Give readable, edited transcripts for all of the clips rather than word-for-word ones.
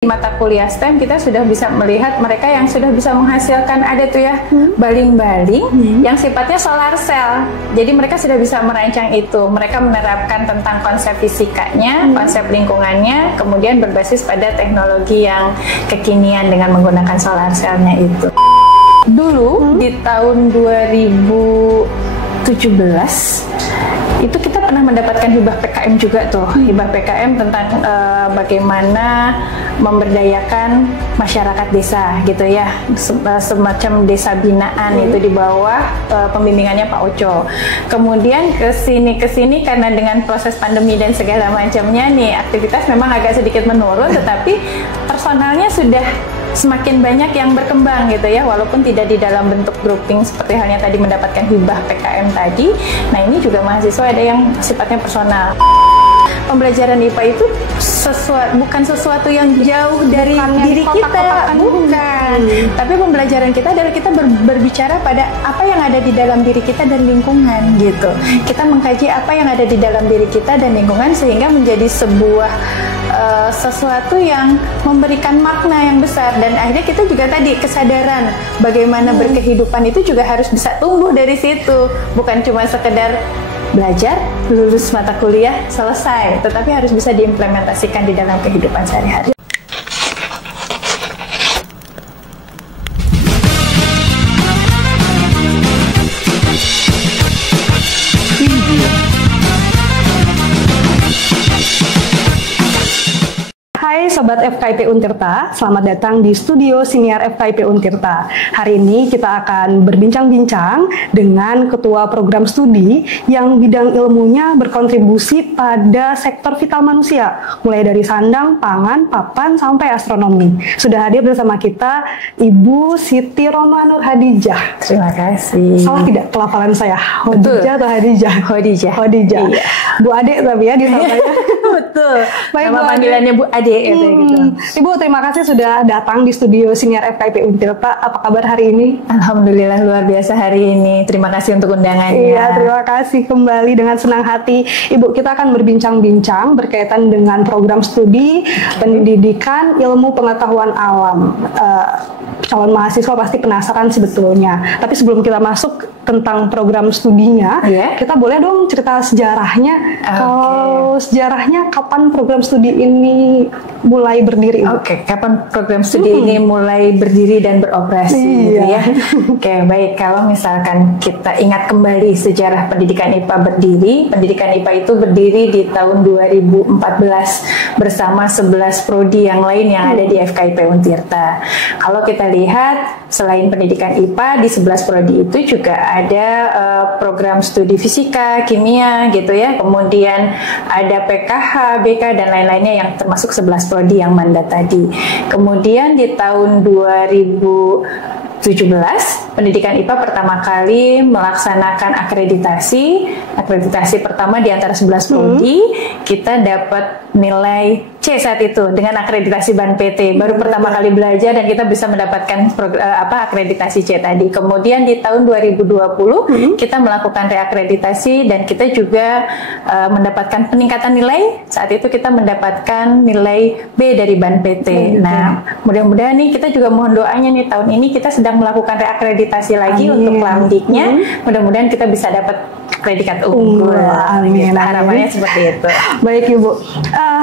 Di mata kuliah STEM kita sudah bisa melihat mereka yang sudah bisa menghasilkan ada tuh ya baling-baling yang sifatnya solar cell. Jadi mereka sudah bisa merancang itu. Mereka menerapkan tentang konsep fisikanya, konsep lingkungannya, kemudian berbasis pada teknologi yang kekinian dengan menggunakan solar cell-nya itu. Dulu di tahun 2017 itu kita pernah mendapatkan hibah PKM juga tuh, hibah PKM tentang bagaimana memberdayakan masyarakat desa gitu ya, semacam desa binaan itu di bawah pembimbingannya Pak Oco. Kemudian kesini karena dengan proses pandemi dan segala macamnya nih aktivitas memang agak sedikit menurun, tetapi personalnya sudah semakin banyak yang berkembang gitu ya, walaupun tidak di dalam bentuk grouping seperti halnya tadi mendapatkan hibah PKM tadi. Nah ini juga mahasiswa ada yang sifatnya personal. Pembelajaran IPA itu bukan sesuatu yang jauh dari diri kita, bukan. Tapi pembelajaran kita adalah kita berbicara pada apa yang ada di dalam diri kita dan lingkungan gitu. Kita mengkaji apa yang ada di dalam diri kita dan lingkungan sehingga menjadi sebuah sesuatu yang memberikan makna yang besar, dan akhirnya kita juga tadi kesadaran bagaimana berkehidupan itu juga harus bisa tumbuh dari situ, bukan cuma sekedar belajar, lulus mata kuliah, selesai, tetapi harus bisa diimplementasikan di dalam kehidupan sehari-hari. Hai Sobat FKIP Untirta, selamat datang di studio Siniar FKIP Untirta. Hari ini kita akan berbincang-bincang dengan Ketua Program Studi yang bidang ilmunya berkontribusi pada sektor vital manusia, mulai dari sandang, pangan, papan, sampai astronomi. Sudah hadir bersama kita Ibu Siti Roma Nur Hadijah. Terima kasih. Salah tidak pelafalan saya? Hadijah atau Hadijah? Hadijah. Hadijah. Iya. Bu Ade tapi ya disapanya. Betul. Baik, nama Bu panggilannya Bu Ade. Gitu. Ibu, terima kasih sudah datang di studio Siniar FKIP Untirta. Apa kabar hari ini? Alhamdulillah luar biasa hari ini. Terima kasih untuk undangannya. Iya, terima kasih kembali dengan senang hati. Ibu, kita akan berbincang-bincang berkaitan dengan program studi pendidikan ilmu pengetahuan alam. Calon mahasiswa pasti penasaran sebetulnya. Tapi sebelum kita masuk tentang program studinya, kita boleh dong cerita sejarahnya. Kalau sejarahnya kapan program studi ini mulai berdiri? Kapan program studi ini mulai berdiri dan beroperasi gitu ya. Baik, kalau misalkan kita ingat kembali sejarah pendidikan IPA berdiri, pendidikan IPA itu berdiri di tahun 2014 bersama 11 prodi yang lain yang ada di FKIP Untirta. Kalau kita lihat selain pendidikan IPA di 11 prodi itu juga ada program studi fisika, kimia gitu ya. Kemudian ada PKH, BK dan lain-lainnya yang termasuk 11 prodi yang mandat tadi. Kemudian di tahun 2017 pendidikan IPA pertama kali melaksanakan akreditasi pertama di antara 11 prodi. Kita dapat nilai C saat itu dengan akreditasi BAN PT, baru pertama kali belajar dan kita bisa mendapatkan akreditasi C tadi. Kemudian di tahun 2020 kita melakukan reakreditasi dan kita juga mendapatkan peningkatan nilai. Saat itu kita mendapatkan nilai B dari BAN PT. Nah, mudah-mudahan nih kita juga mohon doanya nih tahun ini kita sedang melakukan reakreditasi lagi untuk Lamdiknya. Mudah-mudahan kita bisa dapat predikat unggul. Amin. Harapannya seperti itu. Baik Ibu.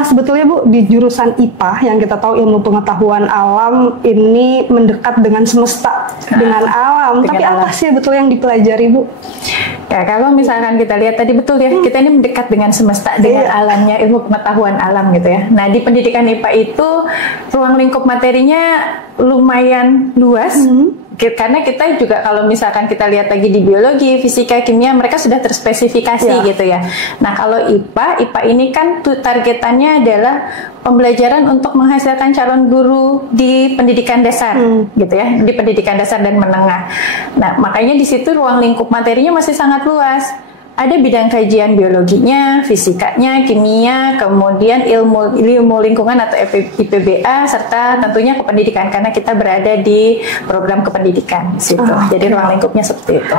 Sebetulnya Bu, di jurusan IPA yang kita tahu ilmu pengetahuan alam ini mendekat dengan semesta, dengan alam. Tapi apa sih betul yang dipelajari Bu? Ya, kalau misalkan kita lihat tadi betul ya, kita ini mendekat dengan semesta, dengan alamnya, ilmu pengetahuan alam gitu ya. Nah, di pendidikan IPA itu ruang lingkup materinya lumayan luas. Karena kita juga kalau misalkan kita lihat lagi di biologi, fisika, kimia, mereka sudah terspesifikasi gitu ya. Nah, kalau IPA ini kan targetannya adalah pembelajaran untuk menghasilkan calon guru di pendidikan dasar gitu ya, di pendidikan dasar dan menengah. Nah, makanya di situ ruang lingkup materinya masih sangat luas. Ada bidang kajian biologinya, fisikanya, kimia, kemudian ilmu lingkungan atau IPBA, serta tentunya kependidikan karena kita berada di program kependidikan di situ. Jadi ruang lingkupnya seperti itu.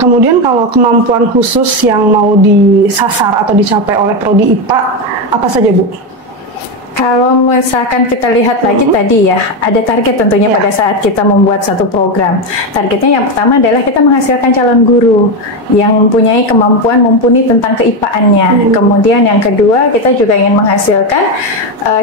Kemudian kalau kemampuan khusus yang mau disasar atau dicapai oleh prodi IPA apa saja Bu? Kalau misalkan kita lihat lagi tadi ya, ada target tentunya pada saat kita membuat satu program. Targetnya yang pertama adalah kita menghasilkan calon guru yang mempunyai kemampuan mumpuni tentang keipaannya. Kemudian yang kedua, kita juga ingin menghasilkan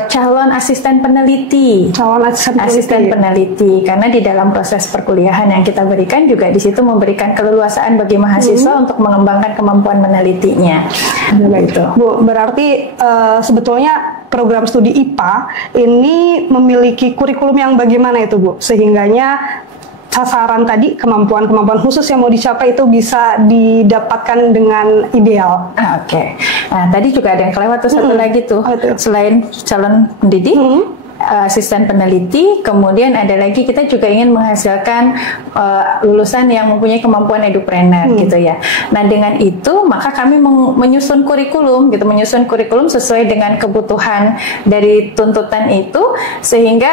calon asisten peneliti. Calon asisten peneliti. Karena di dalam proses perkuliahan yang kita berikan juga di situ memberikan keleluasaan bagi mahasiswa untuk mengembangkan kemampuan menelitinya. Begitu. Bu, berarti sebetulnya program studi IPA ini memiliki kurikulum yang bagaimana itu, Bu? Sehingganya sasaran tadi, kemampuan-kemampuan khusus yang mau dicapai itu bisa didapatkan dengan ideal. Oke. Nah, tadi juga ada yang kelewat tuh satu lagi tuh. Selain calon pendidik, asisten peneliti, kemudian ada lagi kita juga ingin menghasilkan lulusan yang mempunyai kemampuan edupreneur gitu ya. Nah, dengan itu maka kami menyusun kurikulum gitu, menyusun kurikulum sesuai dengan kebutuhan dari tuntutan itu, sehingga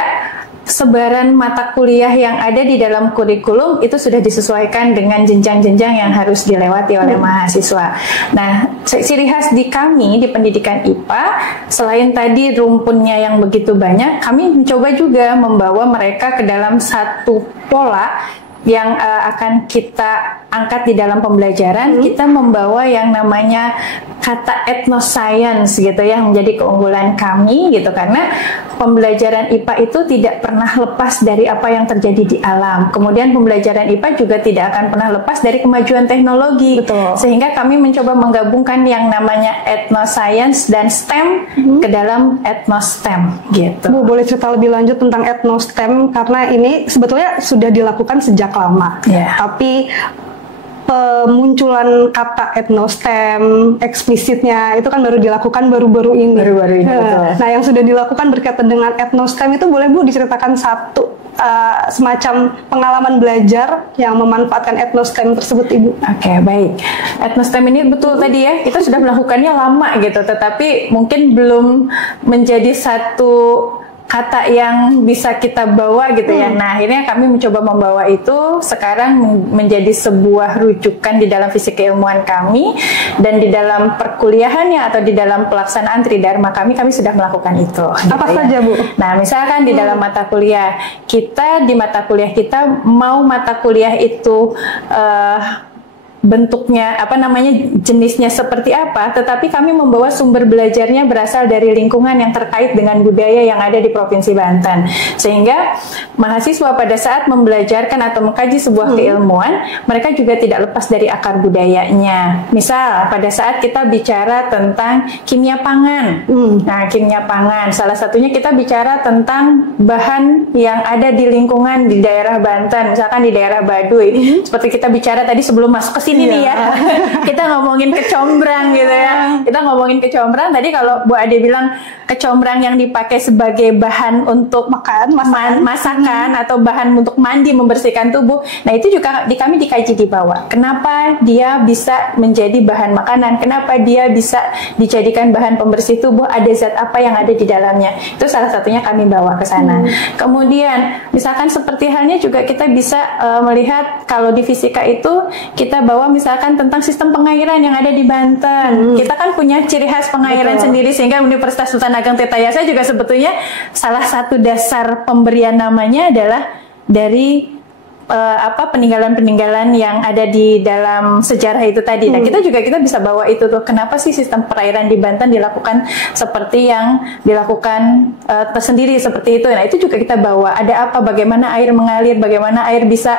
sebaran mata kuliah yang ada di dalam kurikulum itu sudah disesuaikan dengan jenjang-jenjang yang harus dilewati oleh mahasiswa. Nah, ciri khas di kami di pendidikan IPA, selain tadi rumpunnya yang begitu banyak, kami mencoba juga membawa mereka ke dalam satu pola yang akan kita angkat di dalam pembelajaran. Kita membawa yang namanya kata ethnoscience gitu ya, menjadi keunggulan kami gitu, karena pembelajaran IPA itu tidak pernah lepas dari apa yang terjadi di alam. Kemudian pembelajaran IPA juga tidak akan pernah lepas dari kemajuan teknologi. Betul. Sehingga kami mencoba menggabungkan yang namanya ethnoscience dan STEM ke dalam ethnostem gitu. Bu, boleh cerita lebih lanjut tentang ethnostem, karena ini sebetulnya sudah dilakukan sejak lama. Tapi pemunculan kata ethnostem eksplisitnya itu kan baru dilakukan baru-baru ini. Betul. Nah, yang sudah dilakukan berkaitan dengan ethnostem itu boleh Bu diceritakan satu semacam pengalaman belajar yang memanfaatkan ethnostem tersebut, Ibu? Oke, baik. Ethnostem ini betul tadi ya, kita sudah melakukannya lama gitu, tetapi mungkin belum menjadi satu kata yang bisa kita bawa gitu ya. Nah, akhirnya kami mencoba membawa itu sekarang menjadi sebuah rujukan di dalam fisik keilmuan kami, dan di dalam perkuliahannya atau di dalam pelaksanaan Tridharma kami sudah melakukan itu. Apa gitu saja, Bu? Nah, misalkan di dalam mata kuliah kita, di mata kuliah kita mau mata kuliah itu bentuknya apa namanya, jenisnya seperti apa, tetapi kami membawa sumber belajarnya berasal dari lingkungan yang terkait dengan budaya yang ada di Provinsi Banten, sehingga mahasiswa pada saat membelajarkan atau mengkaji sebuah keilmuan, mereka juga tidak lepas dari akar budayanya. Misal pada saat kita bicara tentang kimia pangan, nah kimia pangan salah satunya kita bicara tentang bahan yang ada di lingkungan di daerah Banten, misalkan di daerah Baduy, seperti kita bicara tadi sebelum masuk ke sini nih ya, kita ngomongin kecombrang gitu ya. Kita ngomongin kecombrang, tadi kalau Bu Ade bilang kecombrang yang dipakai sebagai bahan untuk masakan atau bahan untuk mandi, membersihkan tubuh. Nah, itu juga kami dikaji di bawah. Kenapa dia bisa menjadi bahan makanan? Kenapa dia bisa dijadikan bahan pembersih tubuh? Ada zat apa yang ada di dalamnya? Itu salah satunya kami bawa ke sana. Kemudian, misalkan seperti halnya juga kita bisa melihat kalau di fisika itu kita bawa misalkan tentang sistem pengairan yang ada di Banten. Kita kan punya ciri khas pengairan sendiri, sehingga Universitas Sultan Ageng Tirtayasa juga sebetulnya salah satu dasar pemberian namanya adalah dari peninggalan-peninggalan yang ada di dalam sejarah itu tadi. Nah, kita bisa bawa itu tuh. Kenapa sih sistem perairan di Banten dilakukan seperti yang dilakukan tersendiri seperti itu. Nah, itu juga kita bawa. Ada apa, bagaimana air mengalir, bagaimana air bisa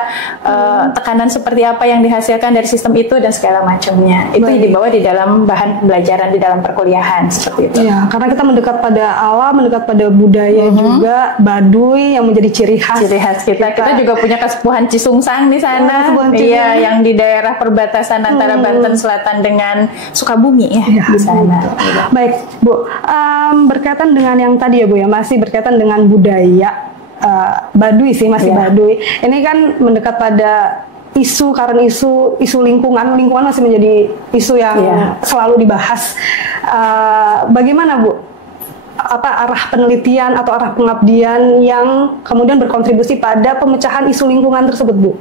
tekanan seperti apa yang dihasilkan dari sistem itu, dan segala macamnya. Itu dibawa di dalam bahan pembelajaran di dalam perkuliahan seperti itu. Ya, karena kita mendekat pada alam, mendekat pada budaya juga, Baduy yang menjadi ciri khas kita. Kita juga punya kesepuhan Cisungsang di sana, iya, yang di daerah perbatasan antara Banten Selatan dengan Sukabumi ya, di sana. Baik, Bu, berkaitan dengan yang tadi ya, Bu ya, masih berkaitan dengan budaya Baduy sih, masih Baduy. Ini kan mendekat pada isu, karena isu lingkungan masih menjadi isu yang selalu dibahas. Bagaimana, Bu, apa arah penelitian atau arah pengabdian yang kemudian berkontribusi pada pemecahan isu lingkungan tersebut, Bu?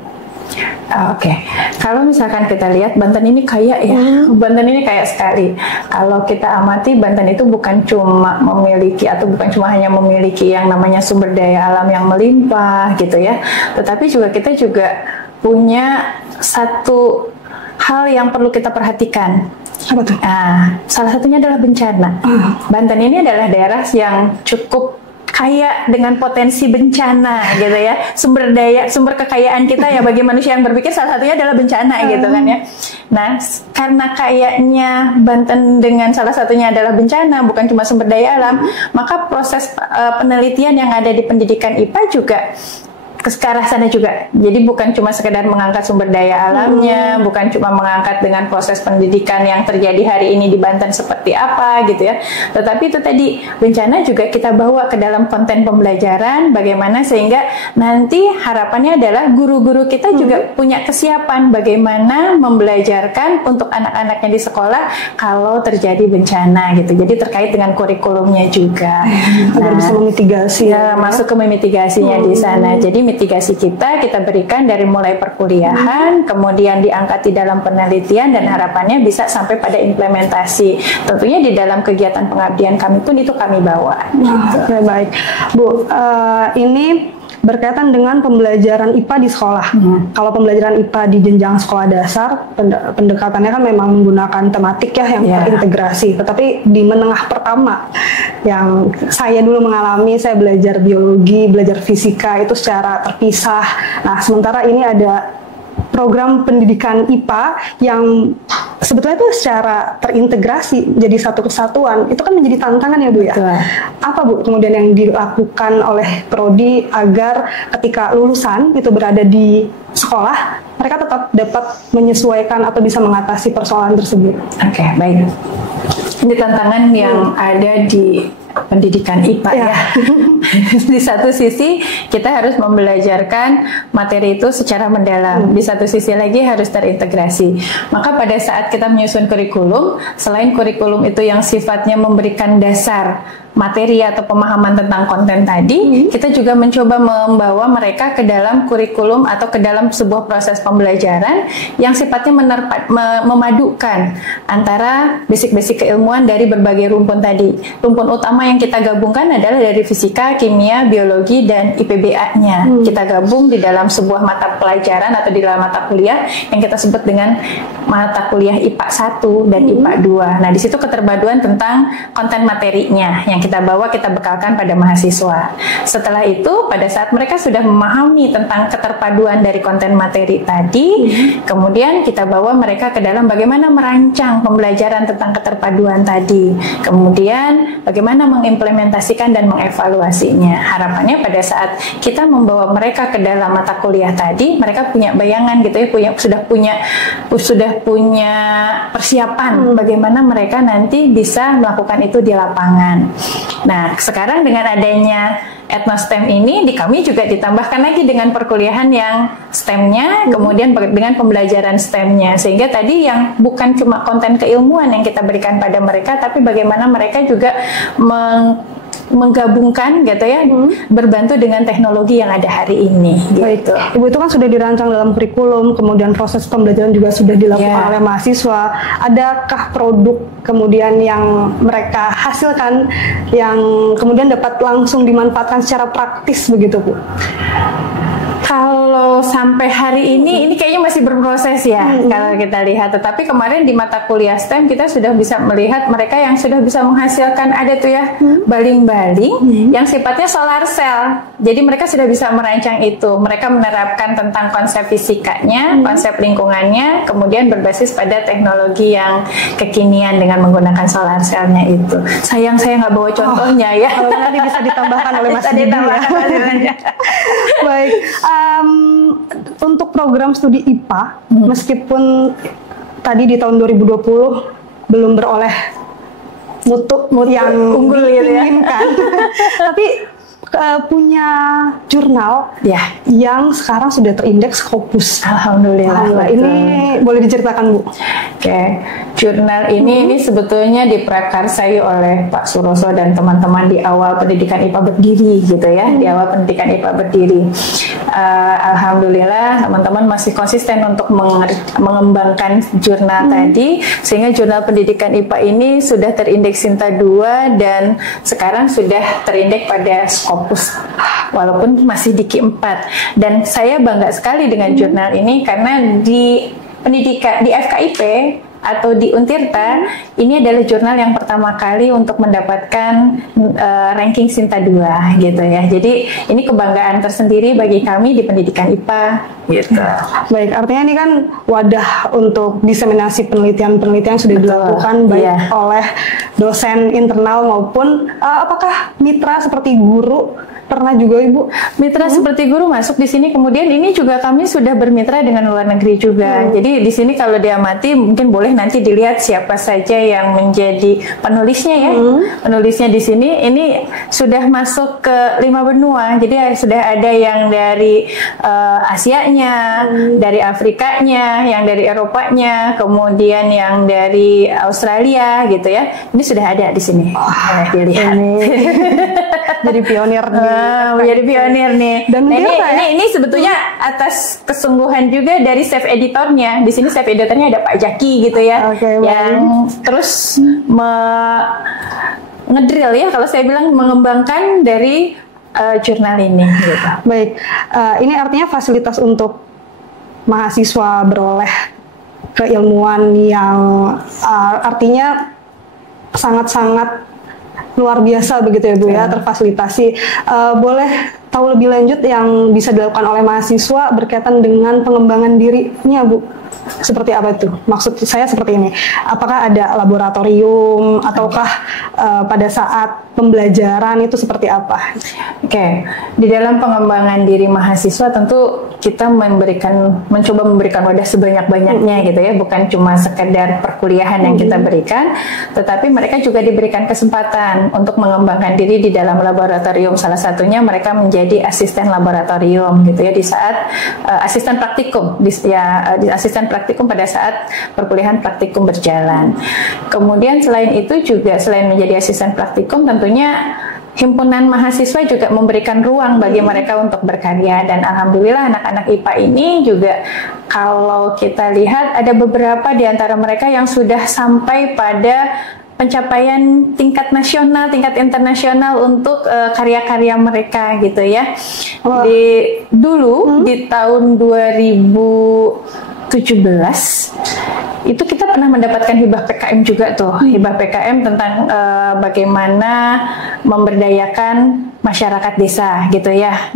Oke. Kalau misalkan kita lihat Banten ini kaya ya, Banten ini kaya sekali. Kalau kita amati Banten itu bukan cuma memiliki atau bukan cuma hanya memiliki yang namanya sumber daya alam yang melimpah gitu ya, tetapi juga kita juga punya satu hal yang perlu kita perhatikan. Apa tuh? Nah, salah satunya adalah bencana. Banten ini adalah daerah yang cukup kaya dengan potensi bencana gitu ya. Sumber kekayaan kita ya bagi manusia yang berpikir salah satunya adalah bencana gitu kan ya. Nah, karena kayaknya Banten dengan salah satunya adalah bencana, bukan cuma sumber daya alam, maka proses penelitian yang ada di pendidikan IPA juga ke arah sana juga. Jadi bukan cuma sekedar mengangkat sumber daya alamnya, bukan cuma mengangkat dengan proses pendidikan yang terjadi hari ini di Banten seperti apa gitu ya. Tetapi itu tadi bencana juga kita bawa ke dalam konten pembelajaran bagaimana sehingga nanti harapannya adalah guru-guru kita juga punya kesiapan bagaimana membelajarkan untuk anak-anaknya di sekolah kalau terjadi bencana gitu. Jadi terkait dengan kurikulumnya juga. Agar bisa memitigasi. Ya, masuk ke memitigasinya di sana. Jadi mitigasi kita berikan dari mulai perkuliahan, kemudian diangkat di dalam penelitian dan harapannya bisa sampai pada implementasi. Tentunya di dalam kegiatan pengabdian kami pun itu kami bawa. Gitu. Baik, Bu. Ini berkaitan dengan pembelajaran IPA di sekolah. Kalau pembelajaran IPA di jenjang sekolah dasar, pendekatannya kan memang menggunakan tematik ya yang terintegrasi. Tetapi di menengah pertama, yang saya dulu mengalami, saya belajar biologi, belajar fisika itu secara terpisah. Nah, sementara ini ada program pendidikan IPA yang sebetulnya itu secara terintegrasi jadi satu kesatuan. Itu kan menjadi tantangan ya Bu ya. Betul. Apa Bu kemudian yang dilakukan oleh Prodi agar ketika lulusan itu berada di sekolah mereka tetap dapat menyesuaikan atau bisa mengatasi persoalan tersebut? Oke, baik. Ini tantangan yang ada di pendidikan IPA ya. Di satu sisi kita harus membelajarkan materi itu secara mendalam, di satu sisi lagi harus terintegrasi. Maka pada saat kita menyusun kurikulum, selain kurikulum itu yang sifatnya memberikan dasar materi atau pemahaman tentang konten tadi, kita juga mencoba membawa mereka ke dalam kurikulum atau ke dalam sebuah proses pembelajaran yang sifatnya memadukan antara basic-basic keilmuan dari berbagai rumpun tadi. Rumpun utama yang kita gabungkan adalah dari fisika, kimia, biologi, dan IPBA-nya. Kita gabung di dalam sebuah mata pelajaran atau di dalam mata kuliah yang kita sebut dengan mata kuliah IPA 1 dan IPA 2. Nah, di situ keterpaduan tentang konten materinya yang kita bawa, kita bekalkan pada mahasiswa. Setelah itu, pada saat mereka sudah memahami tentang keterpaduan dari konten materi tadi, kemudian kita bawa mereka ke dalam bagaimana merancang pembelajaran tentang keterpaduan tadi. Kemudian, bagaimana mengimplementasikan dan mengevaluasinya. Harapannya pada saat kita membawa mereka ke dalam mata kuliah tadi, mereka punya bayangan gitu ya, sudah punya persiapan bagaimana mereka nanti bisa melakukan itu di lapangan. Nah, sekarang dengan adanya Etnostem ini, di kami juga ditambahkan lagi dengan perkuliahan yang STEM-nya, kemudian dengan pembelajaran STEM-nya, sehingga tadi yang bukan cuma konten keilmuan yang kita berikan pada mereka, tapi bagaimana mereka juga menggabungkan gitu ya, berbantu dengan teknologi yang ada hari ini. Gitu. Ibu itu kan sudah dirancang dalam kurikulum, kemudian proses pembelajaran juga sudah dilakukan oleh mahasiswa. Adakah produk kemudian yang mereka hasilkan yang kemudian dapat langsung dimanfaatkan secara praktis begitu Bu? Kalau sampai hari ini kayaknya masih berproses ya kalau kita lihat. Tetapi kemarin di mata kuliah STEM kita sudah bisa melihat mereka yang sudah bisa menghasilkan ada tuh ya baling-baling yang sifatnya solar cell. Jadi mereka sudah bisa merancang itu. Mereka menerapkan tentang konsep fisikanya, konsep lingkungannya, kemudian berbasis pada teknologi yang kekinian dengan menggunakan solar cell-nya itu. Sayang saya nggak bawa contohnya ya. Kalau nanti bisa ditambahkan oleh Mas Didi ya. Baik. Untuk program studi IPA, meskipun tadi di tahun 2020 belum beroleh mutu yang unggul gitu ya, tapi punya jurnal yang sekarang sudah terindeks Scopus. Alhamdulillah. Ini boleh diceritakan Bu? Oke, jurnal ini sebetulnya diprakarsai oleh Pak Suroso dan teman-teman di awal pendidikan IPA berdiri gitu ya, di awal pendidikan IPA berdiri. alhamdulillah teman-teman masih konsisten untuk mengembangkan jurnal tadi, sehingga jurnal pendidikan IPA ini sudah terindeks Sinta 2 dan sekarang sudah terindeks pada Scopus, walaupun masih di Q4. Dan saya bangga sekali dengan jurnal ini karena di pendidikan di FKIP atau di Untirta ini adalah jurnal yang pertama kali untuk mendapatkan ranking Sinta 2 gitu ya. Jadi ini kebanggaan tersendiri bagi kami di pendidikan IPA gitu. Baik, artinya ini kan wadah untuk diseminasi penelitian-penelitian yang sudah dilakukan baik oleh dosen internal maupun apakah mitra seperti guru pernah juga Ibu? Mitra seperti guru masuk di sini, kemudian ini juga kami sudah bermitra dengan luar negeri juga. Jadi di sini kalau diamati mungkin boleh nanti dilihat siapa saja yang menjadi penulisnya ya. Penulisnya di sini ini sudah masuk ke 5 benua. Jadi sudah ada yang dari Asianya, dari Afrikanya, yang dari Eropanya, kemudian yang dari Australia gitu ya. Ini sudah ada di sini. Dilihat. Jadi pionir nih. Menjadi pionir nih. Dan ini sebetulnya atas kesungguhan juga dari staff editornya. Di sini staff editornya ada Pak Jaki gitu ya, yang terus ngedrill ya, kalau saya bilang mengembangkan dari jurnal ini. Gitu. Baik, ini artinya fasilitas untuk mahasiswa beroleh keilmuan yang artinya sangat-sangat luar biasa begitu ya Bu ya, terfasilitasi. Boleh tahu lebih lanjut yang bisa dilakukan oleh mahasiswa berkaitan dengan pengembangan dirinya Bu? Seperti apa itu? Maksud saya seperti ini, apakah ada laboratorium ataukah pada saat pembelajaran itu seperti apa? Oke, di dalam pengembangan diri mahasiswa tentu kita mencoba memberikan wadah sebanyak-banyaknya gitu ya, bukan cuma sekedar perkuliahan yang kita berikan, tetapi mereka juga diberikan kesempatan untuk mengembangkan diri di dalam laboratorium. Salah satunya mereka menjadi asisten laboratorium gitu ya, di saat asisten praktikum, di asisten praktikum pada saat perkuliahan praktikum berjalan. Kemudian selain itu juga, selain menjadi asisten praktikum, tentunya himpunan mahasiswa juga memberikan ruang bagi mereka untuk berkarya. Dan alhamdulillah anak-anak IPA ini juga kalau kita lihat ada beberapa di antara mereka yang sudah sampai pada pencapaian tingkat nasional, tingkat internasional untuk karya-karya mereka gitu ya. Dulu di tahun 2017 itu kita pernah mendapatkan hibah PKM juga tuh, hibah PKM tentang bagaimana memberdayakan masyarakat desa gitu ya,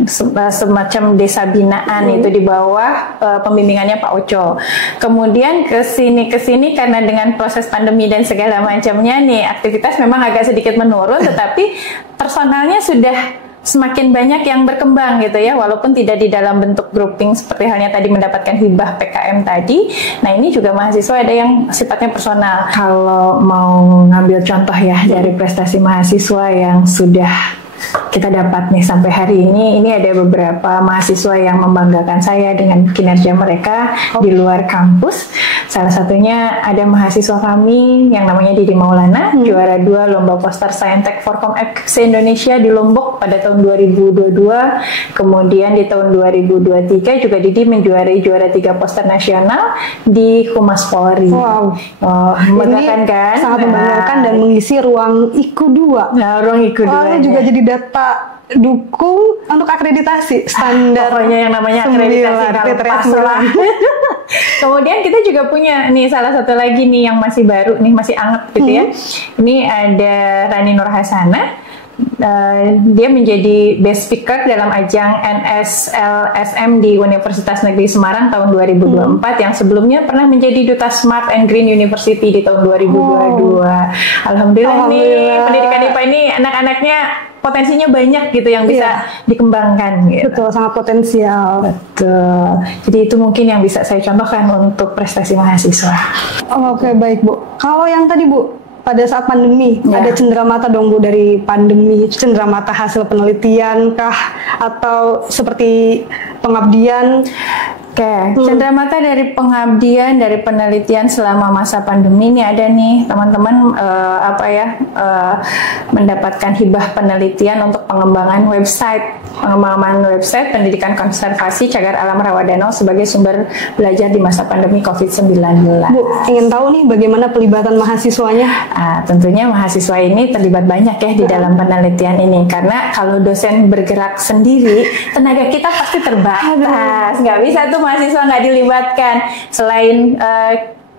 semacam desa binaan itu di bawah pembimbingannya Pak Oco. Kemudian kesini karena dengan proses pandemi dan segala macamnya nih, aktivitas memang agak sedikit menurun, tetapi personalnya sudah semakin banyak yang berkembang gitu ya, walaupun tidak di dalam bentuk grouping seperti halnya tadi mendapatkan hibah PKM tadi. Nah ini juga mahasiswa ada yang sifatnya personal. Kalau mau ngambil contoh ya dari prestasi mahasiswa yang sudah kita dapat nih sampai hari ini ada beberapa mahasiswa yang membanggakan saya dengan kinerja mereka di luar kampus. Salah satunya ada mahasiswa kami yang namanya Didi Maulana, juara 2 Lomba Poster Saintek Forkom X Indonesia di Lombok pada tahun 2022. Kemudian di tahun 2023 juga Didi menjuarai juara 3 poster nasional di Humas Polri. Wow, membanggakan kan? Sangat membanggakan dan mengisi ruang IKU 2. Nah, ruang IKU 2 juga jadi data dukung untuk akreditasi standar. Pokoknya yang namanya akreditasi pas lah. Kemudian kita juga punya nih salah satu lagi nih yang masih baru nih, masih anget gitu ya. Ini ada Rani Nur Hasana. Dia menjadi best speaker dalam ajang NSLSM di Universitas Negeri Semarang tahun 2024 yang sebelumnya pernah menjadi duta Smart and Green University di tahun 2022. Alhamdulillah nih pendidikan IPA ini anak-anaknya potensinya banyak gitu yang bisa dikembangkan gitu. Betul, sangat potensial. Betul. Jadi itu mungkin yang bisa saya contohkan untuk prestasi mahasiswa. Oke, baik Bu. Kalau yang tadi Bu, pada saat pandemi, ada cenderamata dong Bu dari pandemi, cenderamata hasil penelitian kah atau seperti pengabdian? Oke, cenderamata dari pengabdian, dari penelitian selama masa pandemi ini ada nih teman-teman mendapatkan hibah penelitian untuk pengembangan website pengembangan website pendidikan konservasi cagar alam rawa danau sebagai sumber belajar di masa pandemi COVID-19. Bu, ingin tahu nih bagaimana pelibatan mahasiswanya? Tentunya mahasiswa ini terlibat banyak ya di dalam penelitian ini, karena kalau dosen bergerak sendiri, tenaga kita pasti terbatas. Nggak bisa tuh mahasiswa nggak dilibatkan. Selain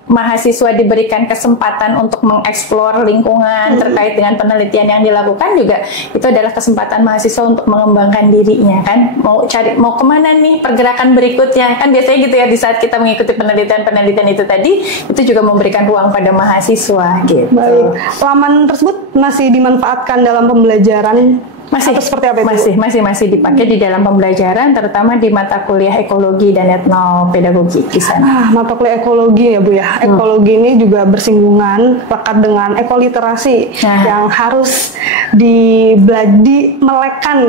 mahasiswa diberikan kesempatan untuk mengeksplor lingkungan terkait dengan penelitian yang dilakukan, juga itu adalah kesempatan mahasiswa untuk mengembangkan dirinya kan, mau kemana nih pergerakan berikutnya kan, biasanya gitu ya di saat kita mengikuti penelitian itu tadi, itu juga memberikan ruang pada mahasiswa gitu. Baik, laman tersebut masih dimanfaatkan dalam pembelajaran? Masih seperti apa itu? Masih dipakai di dalam pembelajaran, terutama di mata kuliah ekologi dan etnopedagogik di sana. Mata kuliah ekologi ya Bu ya. Ekologi ini juga bersinggungan lekat dengan ekoliterasi yang harus dimelekan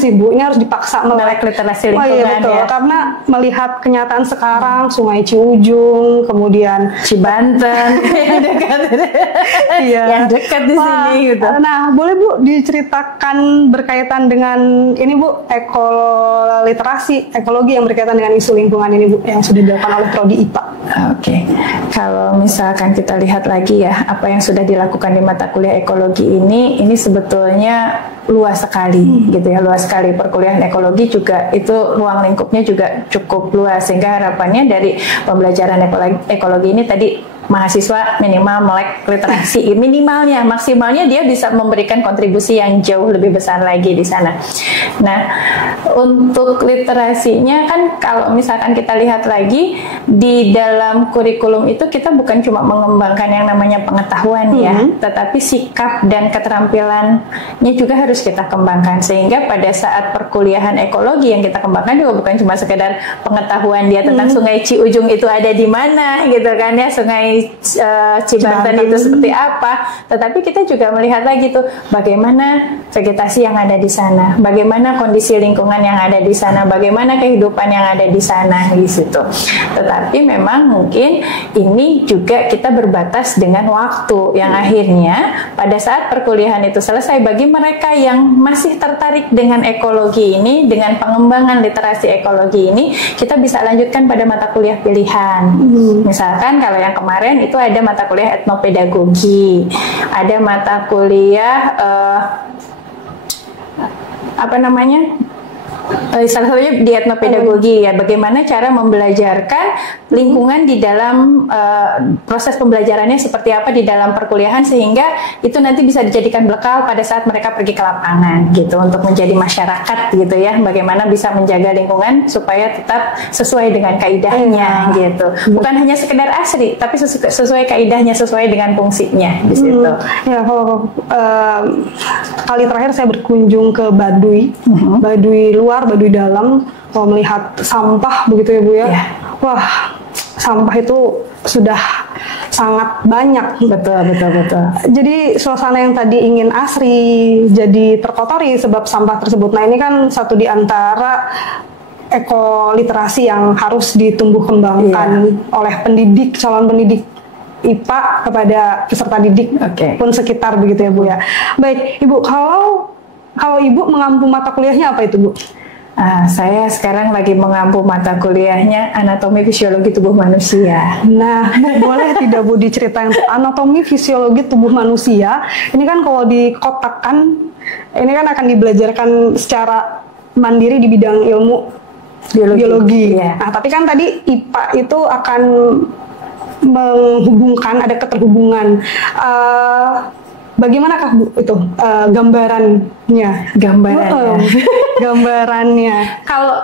sih Bu. Ini harus dipaksa melek literasi lingkungan. Iya betul. Karena melihat kenyataan sekarang Sungai Ciujung, kemudian Cibanten, yang dekat di sini gitu. Nah, boleh Bu diceritakan berkaitan dengan ini Bu, ekoliterasi, ekologi yang berkaitan dengan isu lingkungan ini Bu, yang sudah dilakukan oleh Prodi IPA. Oke. Kalau misalkan kita lihat lagi ya, apa yang sudah dilakukan di mata kuliah ekologi ini sebetulnya luas sekali gitu ya, luas sekali. Perkuliahan ekologi juga itu ruang lingkupnya juga cukup luas, sehingga harapannya dari pembelajaran ekologi ini tadi mahasiswa minimal melek literasi, minimalnya, maksimalnya dia bisa memberikan kontribusi yang jauh lebih besar lagi di sana. Nah, untuk literasinya kan kalau misalkan kita lihat lagi di dalam kurikulum itu kita bukan cuma mengembangkan yang namanya pengetahuan ya, tetapi sikap dan keterampilannya juga harus kita kembangkan, sehingga pada saat perkuliahan ekologi yang kita kembangkan juga bukan cuma sekedar pengetahuan dia tentang Sungai Ciujung itu ada di mana gitu kan ya, Sungai Cibanten itu seperti apa, tetapi kita juga melihat lagi tuh bagaimana vegetasi yang ada di sana, bagaimana kondisi lingkungan yang ada di sana, bagaimana kehidupan yang ada di sana di situ. Tetapi memang mungkin ini juga kita berbatas dengan waktu, yang akhirnya pada saat perkuliahan itu selesai, bagi mereka yang masih tertarik dengan ekologi ini, dengan pengembangan literasi ekologi ini, kita bisa lanjutkan pada mata kuliah pilihan. Misalkan kalau yang kemarin itu ada mata kuliah etnopedagogi, ada mata kuliah salah satunya di etnopedagogi ya, bagaimana cara membelajarkan lingkungan di dalam proses pembelajarannya seperti apa di dalam perkuliahan, sehingga itu nanti bisa dijadikan bekal pada saat mereka pergi ke lapangan gitu, untuk menjadi masyarakat gitu ya, bagaimana bisa menjaga lingkungan supaya tetap sesuai dengan kaidahnya gitu, bukan hanya sekedar asri tapi sesuai kaidahnya, sesuai dengan fungsinya di situ. Ya, kalau kali terakhir saya berkunjung ke Baduy, Baduy luar, Baduy dalam, kalau melihat sampah begitu ya Bu ya. Wah, sampah itu sudah sangat banyak. Betul. Jadi suasana yang tadi ingin asri jadi terkotori sebab sampah tersebut. Nah, ini kan satu di antara ekoliterasi yang harus ditumbuh kembangkan oleh pendidik, calon pendidik IPA kepada peserta didik pun sekitar begitu ya Bu ya. Baik, Ibu, kalau Ibu mengampu mata kuliahnya apa itu Bu? Saya sekarang lagi mengampu mata kuliahnya anatomi fisiologi tubuh manusia. Nah, Bu, boleh tidak Bu diceritain anatomi fisiologi tubuh manusia? Ini kan kalau dikotakkan, ini kan akan dibelajarkan secara mandiri di bidang ilmu biologi. Nah, tapi kan tadi IPA itu akan menghubungkan, ada keterhubungan. Bagaimanakah Bu itu gambarannya? Gambarannya.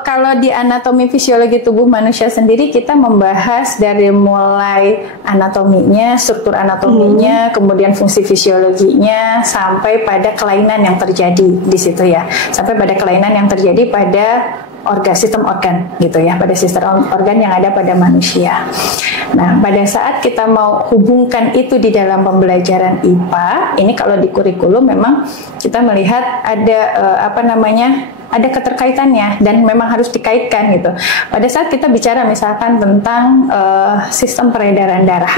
Kalau di anatomi fisiologi tubuh manusia sendiri, kita membahas dari mulai anatominya, struktur anatominya, kemudian fungsi fisiologinya, sampai pada kelainan yang terjadi di situ ya, sampai pada kelainan yang terjadi pada sistem organ gitu ya, pada sistem organ yang ada pada manusia. Nah, pada saat kita mau hubungkan itu di dalam pembelajaran IPA, ini kalau di kurikulum memang kita melihat ada ada keterkaitannya dan memang harus dikaitkan gitu. Pada saat kita bicara misalkan tentang sistem peredaran darah.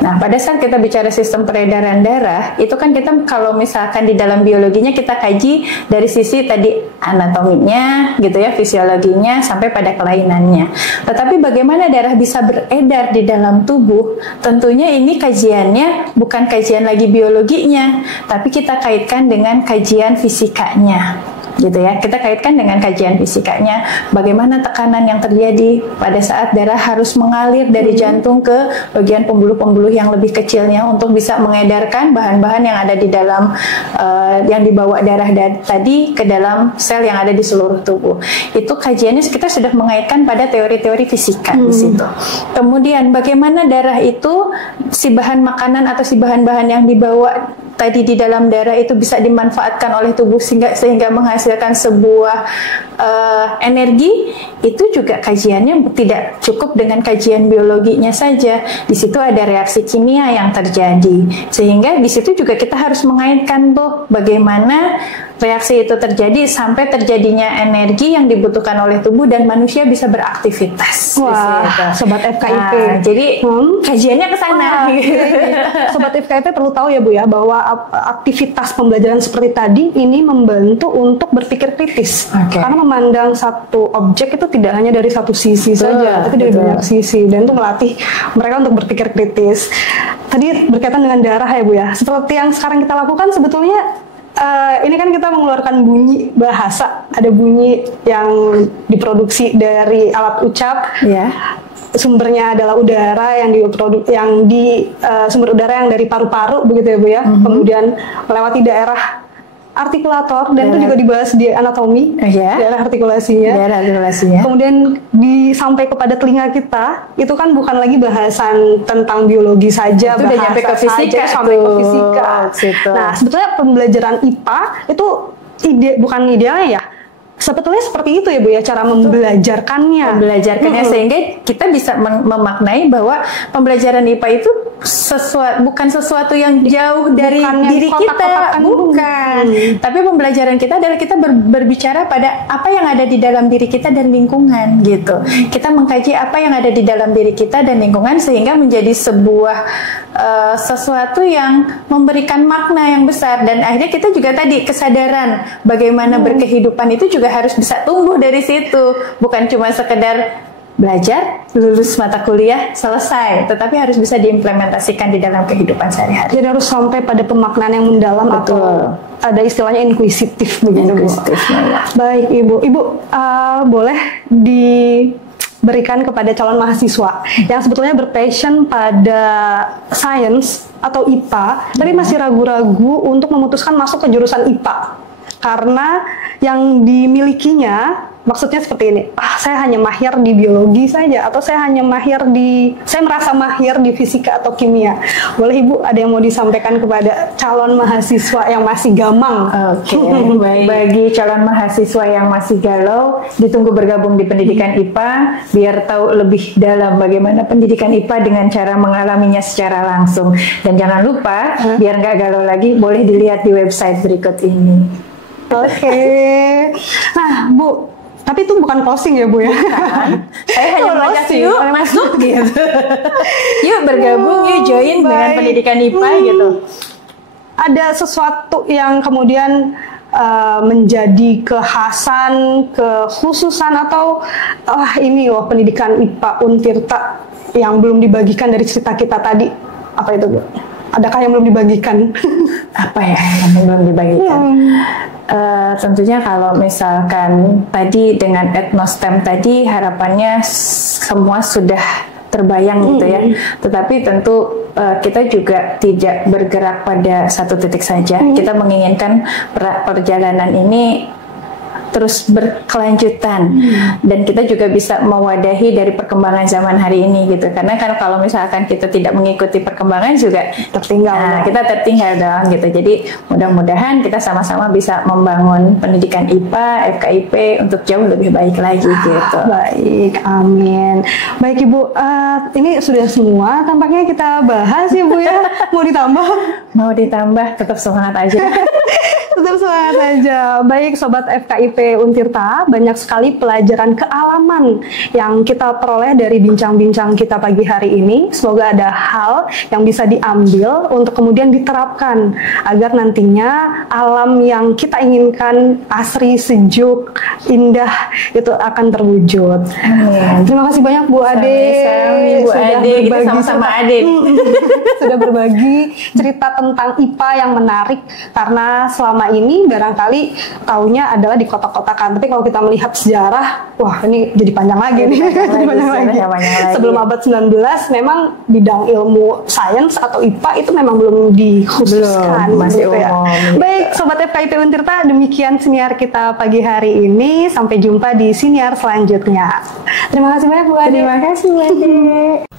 Nah, pada saat kita bicara sistem peredaran darah, itu kan kita kalau misalkan di dalam biologinya kita kaji dari sisi tadi anatominya gitu ya, fisiologinya sampai pada kelainannya. Tetapi bagaimana darah bisa beredar di dalam tubuh? Tentunya ini kajiannya bukan kajian lagi biologinya, tapi kita kaitkan dengan kajian fisikanya. Gitu ya, kita kaitkan dengan kajian fisikanya, bagaimana tekanan yang terjadi pada saat darah harus mengalir dari jantung ke bagian pembuluh-pembuluh yang lebih kecilnya untuk bisa mengedarkan bahan-bahan yang ada di dalam yang dibawa darah tadi ke dalam sel yang ada di seluruh tubuh. Itu kajiannya kita sudah mengaitkan pada teori-teori fisika di situ. Kemudian bagaimana darah itu, si bahan makanan atau si bahan-bahan yang dibawa tadi di dalam darah itu bisa dimanfaatkan oleh tubuh sehingga menghasilkan sebuah energi, itu juga kajiannya tidak cukup dengan kajian biologinya saja. Di situ ada reaksi kimia yang terjadi, sehingga di situ juga kita harus mengaitkan tuh bagaimana reaksi itu terjadi sampai terjadinya energi yang dibutuhkan oleh tubuh dan manusia bisa beraktivitas. Wah, Sobat FKIP. Nah, jadi kajiannya ke sana. Sobat FKIP perlu tahu ya Bu ya, bahwa aktivitas pembelajaran seperti tadi ini membantu untuk berpikir kritis. Karena memandang satu objek itu tidak hanya dari satu sisi saja, tapi dari banyak sisi, dan itu melatih mereka untuk berpikir kritis. Tadi berkaitan dengan darah ya Bu ya, seperti yang sekarang kita lakukan sebetulnya. Ini kan kita mengeluarkan bunyi bahasa, ada bunyi yang diproduksi dari alat ucap, sumbernya adalah udara yang sumber udara yang dari paru-paru begitu ya Bu ya, kemudian melewati daerah artikulator dan itu juga dibahas di anatomi, daerah artikulasinya. Kemudian sampai kepada telinga kita, itu kan bukan lagi bahasan tentang biologi saja, itu udah nyampe ke fisika, sampai ke fisika. Nah, sebetulnya pembelajaran IPA itu bukan idealnya ya. Sebetulnya seperti itu ya Bu ya, cara membelajarkannya. Sehingga kita bisa memaknai bahwa pembelajaran IPA itu bukan sesuatu yang jauh dari diri kita, bukan. Tapi pembelajaran kita adalah kita berbicara pada apa yang ada di dalam diri kita dan lingkungan gitu. Kita mengkaji apa yang ada di dalam diri kita dan lingkungan sehingga menjadi sebuah sesuatu yang memberikan makna yang besar, dan akhirnya kita juga tadi kesadaran bagaimana berkehidupan itu juga harus bisa tumbuh dari situ, bukan cuma sekedar belajar, lulus mata kuliah, selesai, tetapi harus bisa diimplementasikan di dalam kehidupan sehari-hari. Jadi harus sampai pada pemaknaan yang mendalam. Betul. Atau ada istilahnya inkuisitif begitu. Baik Ibu, boleh diberikan kepada calon mahasiswa yang sebetulnya berpassion pada sains atau IPA, tapi masih ragu-ragu untuk memutuskan masuk ke jurusan IPA karena yang dimilikinya, maksudnya seperti ini, saya hanya mahir di biologi saja, atau saya merasa mahir di fisika atau kimia. Boleh Ibu, ada yang mau disampaikan kepada calon mahasiswa yang masih gamang? Baik. Bagi calon mahasiswa yang masih galau, ditunggu bergabung di pendidikan IPA, biar tahu lebih dalam bagaimana pendidikan IPA dengan cara mengalaminya secara langsung. Dan jangan lupa, biar nggak galau lagi, boleh dilihat di website berikut ini. Nah Bu, tapi itu bukan closing ya Bu ya? Saya hanya mengajak yuk masuk gitu. Yuk bergabung, yuk join dengan pendidikan IPA gitu. Ada sesuatu yang kemudian menjadi kekhasan, kekhususan, atau pendidikan IPA Untirta yang belum dibagikan dari cerita kita tadi? Apa itu Bu? Adakah yang belum dibagikan? Apa ya yang belum dibagikan? Tentunya kalau misalkan tadi dengan etnostem tadi harapannya semua sudah terbayang gitu ya. Tetapi tentu kita juga tidak bergerak pada satu titik saja. Kita menginginkan perjalanan ini terus berkelanjutan dan kita juga bisa mewadahi dari perkembangan zaman hari ini gitu, karena kan kalau misalkan kita tidak mengikuti perkembangan juga tertinggal, kita tertinggal dong gitu. Jadi mudah-mudahan kita sama-sama bisa membangun pendidikan IPA, FKIP untuk jauh lebih baik lagi gitu. Baik, amin. Baik Ibu, ini sudah semua tampaknya kita bahas ya Bu ya. Mau ditambah? Mau ditambah, tetap semangat aja. Tetap Tersemangat saja. Baik Sobat FKIP Untirta, banyak sekali pelajaran kealaman yang kita peroleh dari bincang-bincang kita pagi hari ini. Semoga ada hal yang bisa diambil untuk kemudian diterapkan agar nantinya alam yang kita inginkan asri, sejuk, indah itu akan terwujud. Amin. Terima kasih banyak Bu Ade. Sami-sami Bu Ade, kita sama-sama Ade. Sudah berbagi cerita tentang IPA yang menarik, karena selama ini barangkali taunya adalah di kotak-kotakan, tapi kalau kita melihat sejarah, wah ini jadi panjang lagi nih. Panjang lagi. Sebelum abad 19 memang bidang ilmu sains atau IPA itu memang belum dikhususkan, masih gitu ya. Baik Sobat FKIP Untirta, demikian siniar kita pagi hari ini. Sampai jumpa di siniar selanjutnya. Terima kasih banyak Bu Ade. Terima kasih Bu Ade.